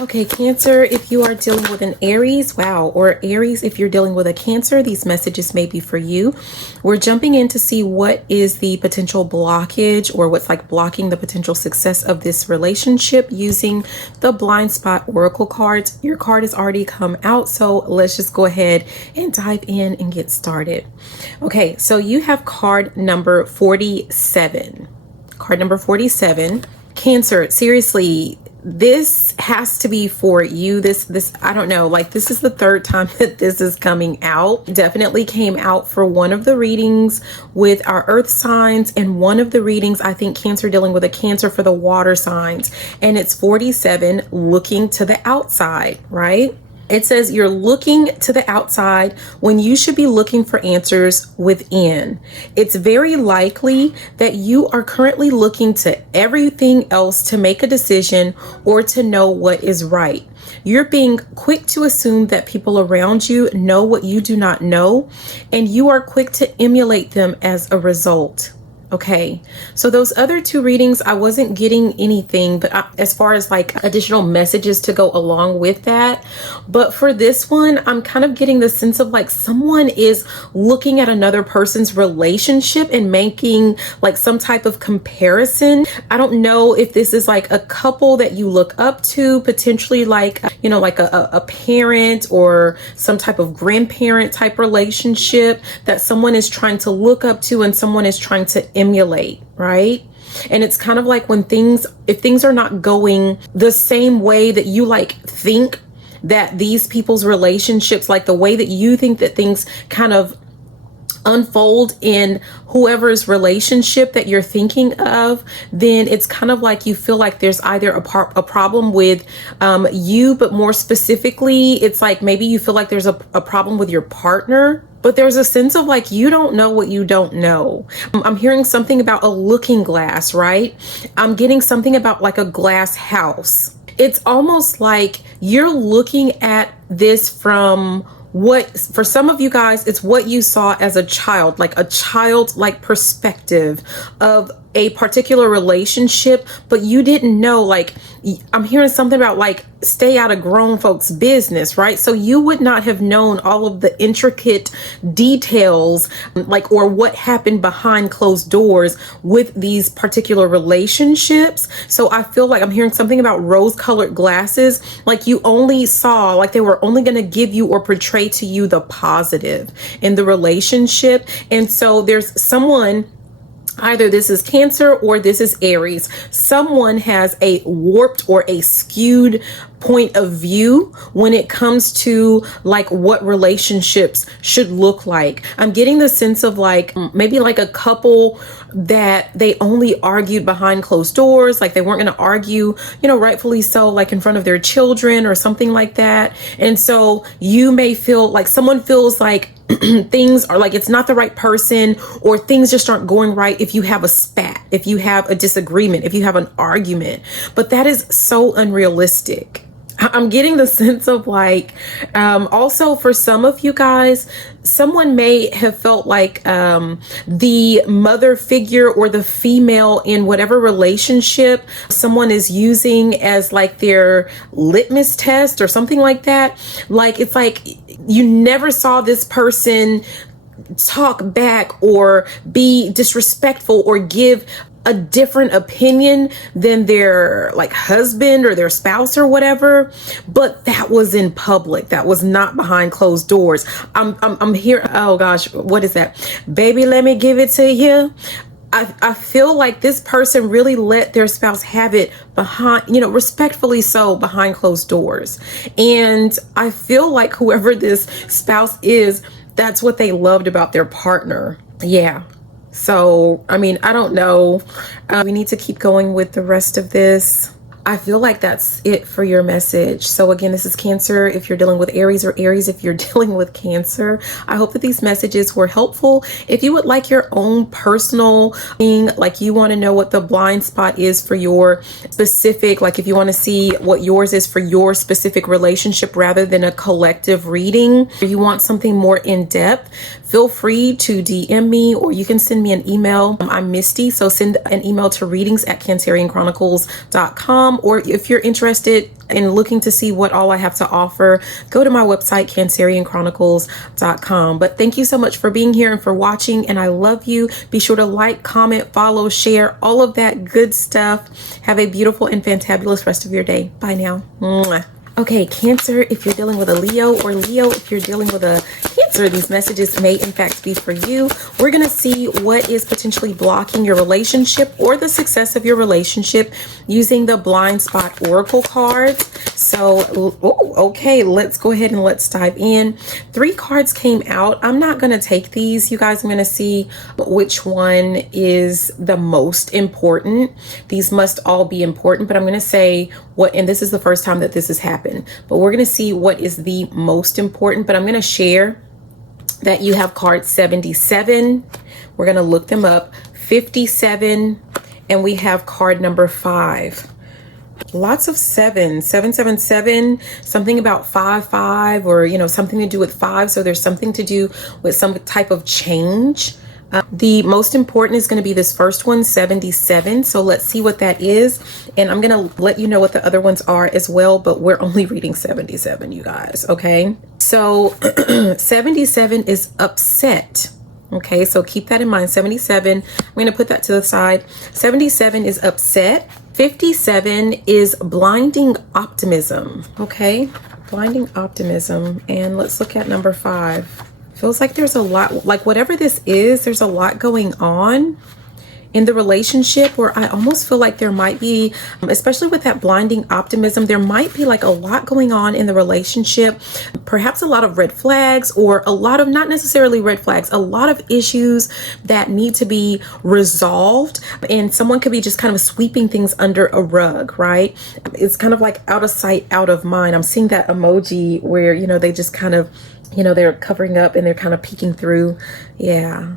Okay, Cancer, if you are dealing with an Aries, wow, or Aries, if you're dealing with a Cancer, these messages may be for you. We're jumping in to see what is the potential blockage or what's like blocking the potential success of this relationship using the blind spot oracle cards. Your card has already come out, so let's just go ahead and dive in and get started. Okay, so you have card number 47. Card number 47. Cancer, seriously, this has to be for you. This I don't know, like this is the third time that this is coming out. Definitely came out for one of the readings with our earth signs, and one of the readings, I think, Cancer dealing with a Cancer for the water signs, and it's 47, looking to the outside, right? It says you're looking to the outside when you should be looking for answers within. It's very likely that you are currently looking to everything else to make a decision or to know what is right. You're being quick to assume that people around you know what you do not know, and you are quick to emulate them as a result. Okay, so those other two readings, I wasn't getting anything, but as far as like additional messages to go along with that. But for this one, I'm kind of getting the sense of like someone is looking at another person's relationship and making like some type of comparison. I don't know if this is like a couple that you look up to, potentially like, you know, like a parent or some type of grandparent type relationship that someone is trying to look up to and someone is trying to emulate, right? And it's kind of like when if things are not going the same way that you like think that these people's relationships, like the way that you think that things kind of unfold in whoever's relationship that you're thinking of, then it's kind of like you feel like there's either a problem with you, but more specifically, it's like maybe you feel like there's a problem with your partner. But there's a sense of like, you don't know what you don't know. I'm hearing something about a looking glass, right? I'm getting something about like a glass house. It's almost like you're looking at this from what, for some of you guys, it's what you saw as a child, like a childlike perspective of a particular relationship, but you didn't know, like, I'm hearing something about like stay out of grown folks' business, right? So you would not have known all of the intricate details, like, or what happened behind closed doors with these particular relationships. So I feel like I'm hearing something about rose-colored glasses, like you only saw, like they were only going to give you or portray to you the positive in the relationship. And so there's someone, either this is Cancer or this is Aries. Someone has a warped or a skewed point of view when it comes to like what relationships should look like. I'm getting the sense of like maybe like a couple that they only argued behind closed doors, like they weren't going to argue, you know, rightfully so, like in front of their children or something like that. And so you may feel like someone feels like things are like it's not the right person, or things just aren't going right if you have a spat, if you have a disagreement, if you have an argument. But that is so unrealistic. I'm getting the sense of like, also for some of you guys, someone may have felt like the mother figure or the female in whatever relationship someone is using as like their litmus test or something like that. Like, it's like you never saw this person talk back or be disrespectful or give a different opinion than their like husband or their spouse or whatever, but that was in public. That was not behind closed doors. I'm here. Oh gosh, what is that? Baby, let me give it to you. I feel like this person really let their spouse have it behind, you know, respectfully so, behind closed doors. And I feel like whoever this spouse is, that's what they loved about their partner. Yeah. So, I mean, I don't know. We need to keep going with the rest of this. I feel like that's it for your message. So again, this is Cancer if you're dealing with Aries, or Aries if you're dealing with Cancer. I hope that these messages were helpful. If you would like your own personal thing, like you want to know what the blind spot is for your specific, like if you want to see what yours is for your specific relationship rather than a collective reading, or you want something more in depth, feel free to DM me, or you can send me an email. I'm Misty, so send an email to readings@cancerianchronicles.com, or if you're interested in looking to see what all I have to offer, go to my website, cancerianchronicles.com. But thank you so much for being here and for watching, and I love you. Be sure to like, comment, follow, share, all of that good stuff. Have a beautiful and fantabulous rest of your day. Bye now. Mwah. Okay, Cancer, if you're dealing with a Leo, or Leo, if you're dealing with a Cancer, these messages may in fact be for you. We're going to see what is potentially blocking your relationship or the success of your relationship using the blind spot oracle cards. So, okay, let's go ahead and let's dive in. 3 cards came out. I'm not going to take these, you guys. I'm going to see which one is the most important. These must all be important, but I'm going to say what, and this is the first time that this has happened, but we're going to see what is the most important. But I'm going to share that you have card 77. We're going to look them up. 57, and we have card number 5. Lots of 7, 777, something about 5, or, you know, something to do with 5. So there's something to do with some type of change. The most important is going to be this first one, 77. So let's see what that is. And I'm going to let you know what the other ones are as well, but we're only reading 77, you guys. Okay. So 77 is upset. Okay. So keep that in mind. 77. I'm going to put that to the side. 77 is upset. 57 is blinding optimism. Okay. Blinding optimism. And let's look at number 5. Feels like there's a lot, like whatever this is, there's a lot going on in the relationship, or I almost feel like there might be, especially with that blinding optimism, there might be like a lot going on in the relationship, perhaps a lot of red flags, or a lot of, not necessarily red flags, a lot of issues that need to be resolved, and someone could be just kind of sweeping things under a rug, right? It's kind of like out of sight, out of mind. I'm seeing that emoji where, you know, they just kind of, you know, they're covering up and they're kind of peeking through. Yeah.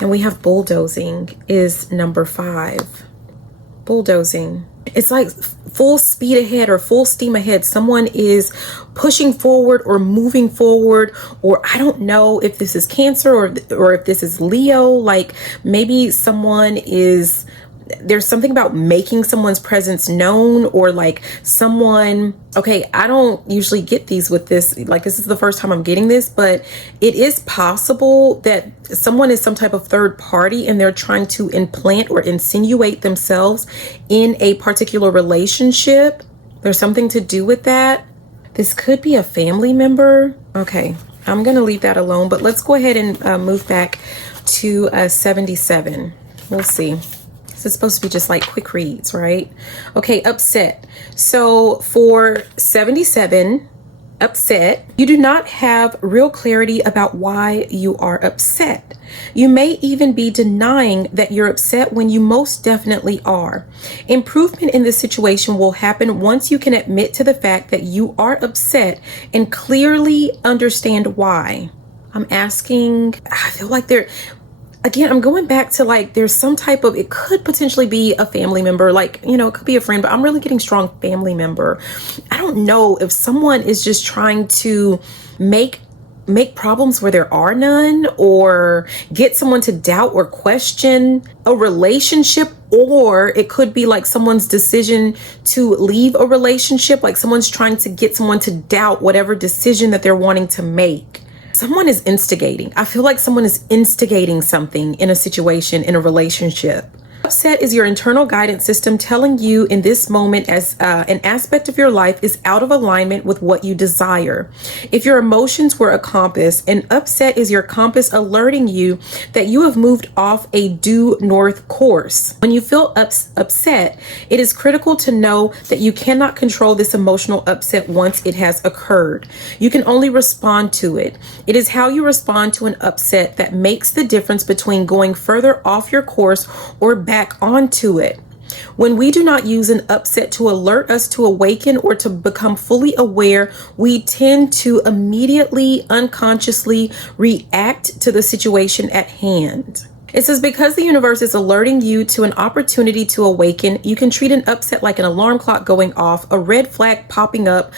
And we have bulldozing is number 5. Bulldozing. It's like full speed ahead or full steam ahead. Someone is pushing forward or moving forward, or I don't know if this is Cancer or if this is Leo. Like maybe someone is, there's something about making someone's presence known, or like someone, okay, I don't usually get these with this, like this is the first time I'm getting this, but it is possible that someone is some type of third party and they're trying to implant or insinuate themselves in a particular relationship. There's something to do with that. This could be a family member. Okay, I'm gonna leave that alone, but let's go ahead and move back to 77. We'll see. This is supposed to be just like quick reads, right? Okay, upset. So for 77, upset, you do not have real clarity about why you are upset. You may even be denying that you're upset when you most definitely are. Improvement in this situation will happen once you can admit to the fact that you are upset and clearly understand why. I'm asking, I feel like again, I'm going back to like, there's some type of, it could potentially be a family member, like, you know, it could be a friend, but I'm really getting strong family member. I don't know if someone is just trying to make problems where there are none, or get someone to doubt or question a relationship, or it could be like someone's decision to leave a relationship, like someone's trying to get someone to doubt whatever decision that they're wanting to make. Someone is instigating. I feel like someone is instigating something in a situation, in a relationship. Upset is your internal guidance system telling you in this moment as an aspect of your life is out of alignment with what you desire. If your emotions were a compass, an upset is your compass alerting you that you have moved off a due north course. When you feel upset, it is critical to know that you cannot control this emotional upset once it has occurred. You can only respond to it. It is how you respond to an upset that makes the difference between going further off your course or back onto it. When we do not use an upset to alert us to awaken or to become fully aware, we tend to immediately, unconsciously react to the situation at hand. It says, because the universe is alerting you to an opportunity to awaken, you can treat an upset like an alarm clock going off, a red flag popping up,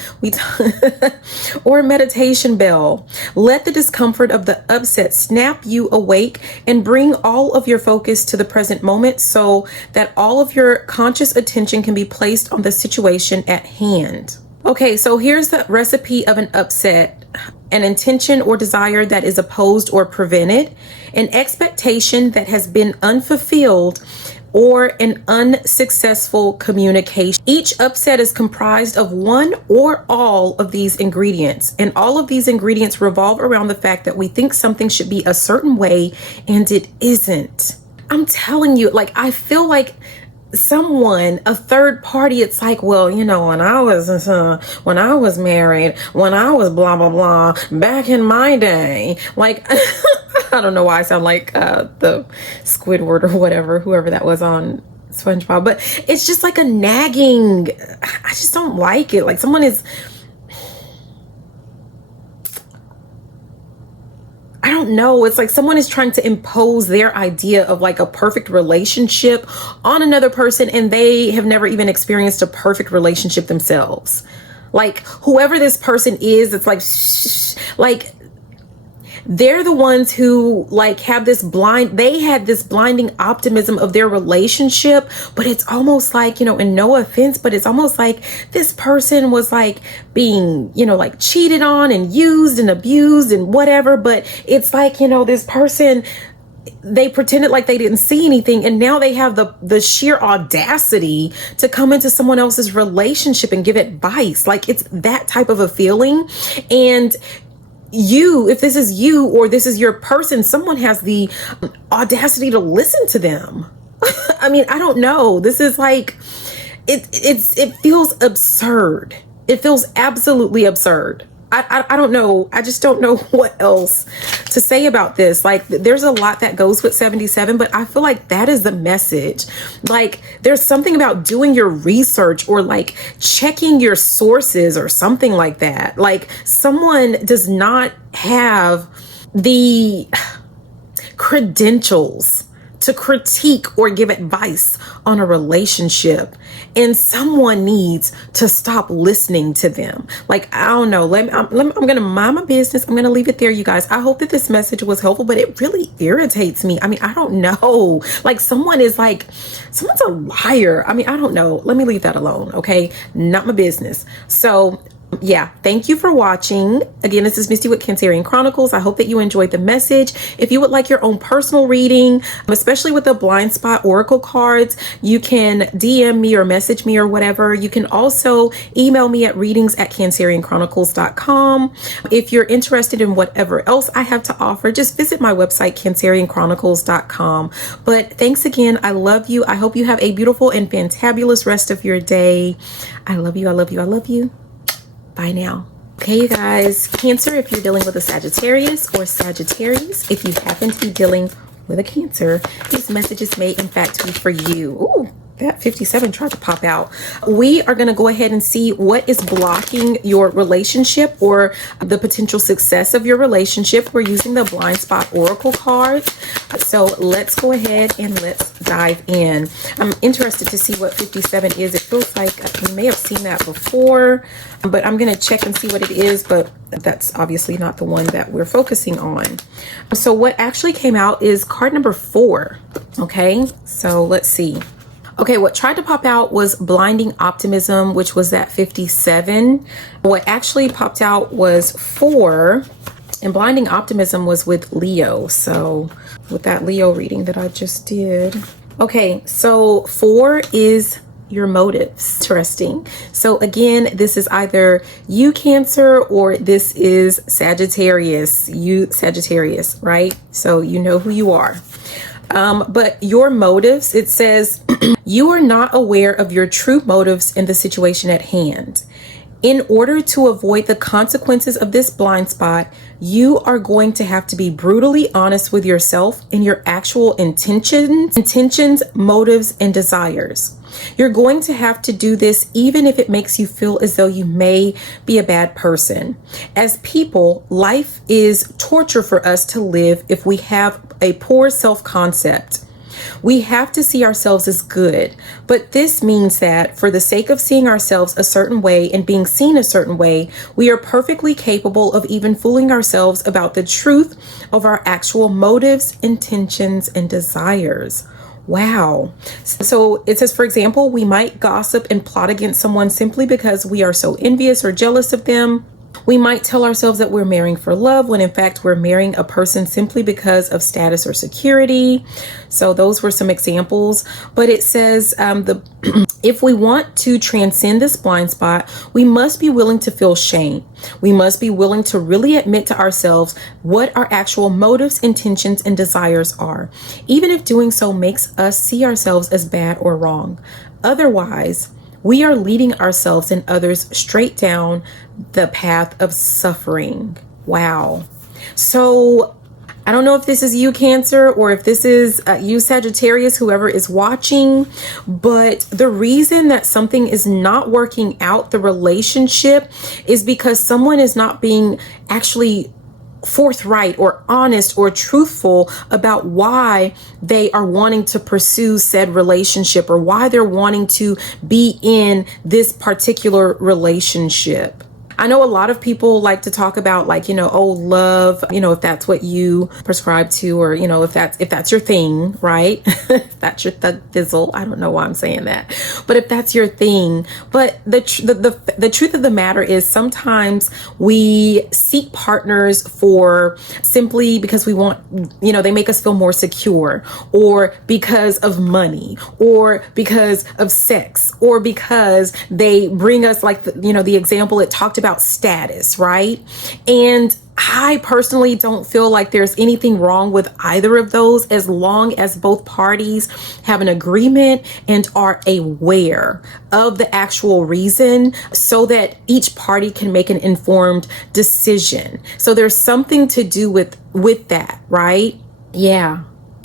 or a meditation bell. Let the discomfort of the upset snap you awake and bring all of your focus to the present moment so that all of your conscious attention can be placed on the situation at hand. Okay, so here's the recipe of an upset. An intention or desire that is opposed or prevented, an expectation that has been unfulfilled, or an unsuccessful communication. Each upset is comprised of one or all of these ingredients, and all of these ingredients revolve around the fact that we think something should be a certain way and it isn't. I'm telling you, like, I feel like someone, a third party, it's like, well, you know, when I was married, when I was blah blah blah back in my day, like I don't know why I sound like the Squidward or whatever, whoever that was on SpongeBob, but it's just like a nagging. I just don't like it. Like someone is, I don't know. It's like someone is trying to impose their idea of like a perfect relationship on another person, and they have never even experienced a perfect relationship themselves. Like whoever this person is, it's like they're the ones who like have this they had this blinding optimism of their relationship, but it's almost like, you know, and no offense, but it's almost like this person was like being, you know, like cheated on and used and abused and whatever. But it's like, you know, this person, they pretended like they didn't see anything, and now they have the sheer audacity to come into someone else's relationship and give advice. Like it's that type of a feeling. And you, if this is you or this is your person, someone has the audacity to listen to them. I mean, I don't know. This is like, it feels absurd. It feels absolutely absurd. I don't know. I just don't know what else to say about this. Like there's a lot that goes with 77, but I feel like that is the message. Like there's something about doing your research or like checking your sources or something like that. Like someone does not have the credentials to critique or give advice on a relationship, and someone needs to stop listening to them. Like, I don't know. I'm going to mind my business. I'm going to leave it there, you guys. I hope that this message was helpful, but it really irritates me. I mean, I don't know. Like someone's a liar. I mean, I don't know. Let me leave that alone. Okay. Not my business. So yeah, thank you for watching. Again, this is Misty with Cancerian Chronicles. I hope that you enjoyed the message. If you would like your own personal reading, especially with the blind spot oracle cards, you can DM me or message me or whatever. You can also email me at readings@cancerianchronicles.com. If you're interested in whatever else I have to offer, just visit my website, cancerianchronicles.com. But thanks again. I love you. I hope you have a beautiful and fantabulous rest of your day. I love you. I love you. I love you. Bye now. Okay, you guys, Cancer, if you're dealing with a Sagittarius, or Sagittarius, if you happen to be dealing with a Cancer, these messages may in fact be for you. Ooh, that 57 tried to pop out. We are going to go ahead and see what is blocking your relationship or the potential success of your relationship. We're using the blind spot oracle cards. So let's go ahead and let's dive in. I'm interested to see what 57 is. It feels like you may have seen that before, but I'm going to check and see what it is, but that's obviously not the one that we're focusing on. So what actually came out is card number 4. Okay, so let's see. Okay, what tried to pop out was blinding optimism, which was that 57. What actually popped out was 4, and blinding optimism was with Leo. So with that Leo reading that I just did. Okay, so 4 is your motives. Interesting. So again, this is either you, Cancer, or this is Sagittarius. You, Sagittarius, right? So you know who you are. But your motives, it says, you are not aware of your true motives in the situation at hand. In order to avoid the consequences of this blind spot, you are going to have to be brutally honest with yourself and your actual intentions, motives, and desires. You're going to have to do this even if it makes you feel as though you may be a bad person. As people, life is torture for us to live if we have a poor self-concept. We have to see ourselves as good, but this means that for the sake of seeing ourselves a certain way and being seen a certain way, we are perfectly capable of even fooling ourselves about the truth of our actual motives, intentions, and desires. Wow. So it says, for example, we might gossip and plot against someone simply because we are so envious or jealous of them. We might tell ourselves that we're marrying for love when in fact we're marrying a person simply because of status or security. So those were some examples. But it says if we want to transcend this blind spot, we must be willing to feel shame. We must be willing to really admit to ourselves what our actual motives, intentions, and desires are, even if doing so makes us see ourselves as bad or wrong. Otherwise, we are leading ourselves and others straight down the path of suffering. Wow. So I don't know if this is you, Cancer, or if this is you, Sagittarius, whoever is watching, but the reason that something is not working out, the relationship, is because someone is not being actually forthright or honest or truthful about why they are wanting to pursue said relationship or why they're wanting to be in this particular relationship. I know a lot of people like to talk about like, oh, love, if that's what you prescribe to, or, if that's your thing, right? If that's your thizzle. I don't know why I'm saying that, but if that's your thing. But the truth of the matter is sometimes we seek partners for simply because we want, they make us feel more secure, or because of money, or because of sex, or because they bring us like, the example it talked about status, right? And I personally don't feel like there's anything wrong with either of those as long as both parties have an agreement and are aware of the actual reason so that each party can make an informed decision. So there's something to do with that, right? Yeah.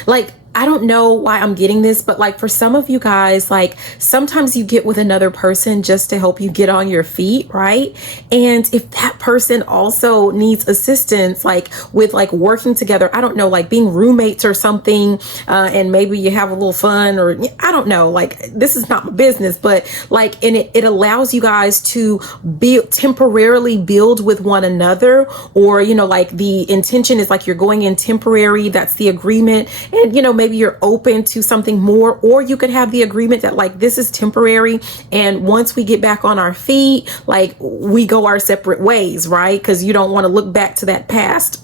Like, I don't know why I'm getting this, but like for some of you guys, like sometimes you get with another person just to help you get on your feet, right? And if that person also needs assistance, like with like working together, I don't know, like being roommates or something, and maybe you have a little fun, or I don't know, like this is not my business, but like, and it allows you guys to temporarily build with one another, or, like the intention is like you're going in temporary, that's the agreement. And, maybe you're open to something more, or you could have the agreement that like this is temporary, and once we get back on our feet, like we go our separate ways, right? Because you don't want to look back to that past,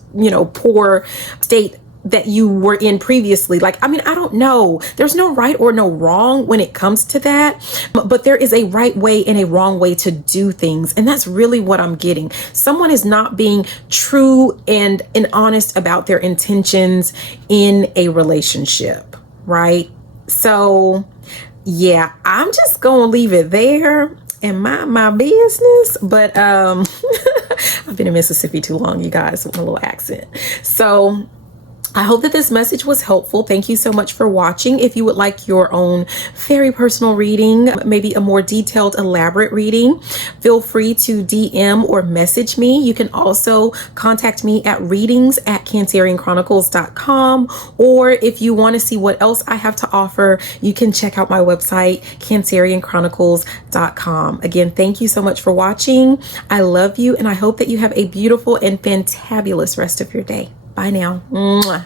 poor state that you were in previously. Like, I mean, I don't know. There's no right or no wrong when it comes to that, but there is a right way and a wrong way to do things. And that's really what I'm getting. Someone is not being true and honest about their intentions in a relationship, right? So yeah, I'm just gonna leave it there and mind my business. But I've been in Mississippi too long, you guys, with my little accent. So I hope that this message was helpful. Thank you so much for watching. If you would like your own very personal reading, maybe a more detailed, elaborate reading, feel free to DM or message me. You can also contact me at readings@cancerianchronicles.com. Or if you want to see what else I have to offer, you can check out my website, cancerianchronicles.com. Again, thank you so much for watching. I love you, and I hope that you have a beautiful and fantabulous rest of your day. Bye now. Mwah.